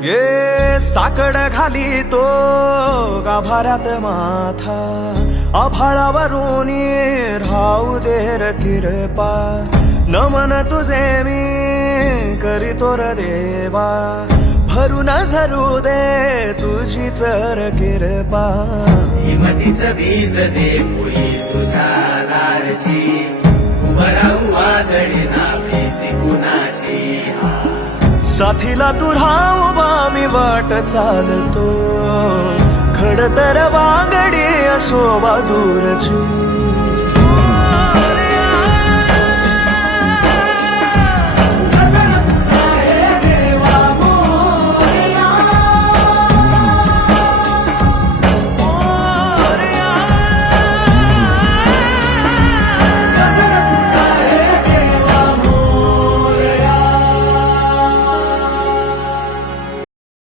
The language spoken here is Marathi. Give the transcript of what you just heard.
ये साकड घाली तो गाभाऱ्यात माथा, आभाळावरून राहू दे र किरपा, नमन तुझे मी करीतो र देवा, भरून झरू दे तुझी चर किरपा. हिमतीचं बीज दे पोई तुझ्या दारची, उभं राहू वादळी ना भीती कुणाची. साथीला तू राहू मी वाट चालतो, खडतर वांगडी असो दूरची.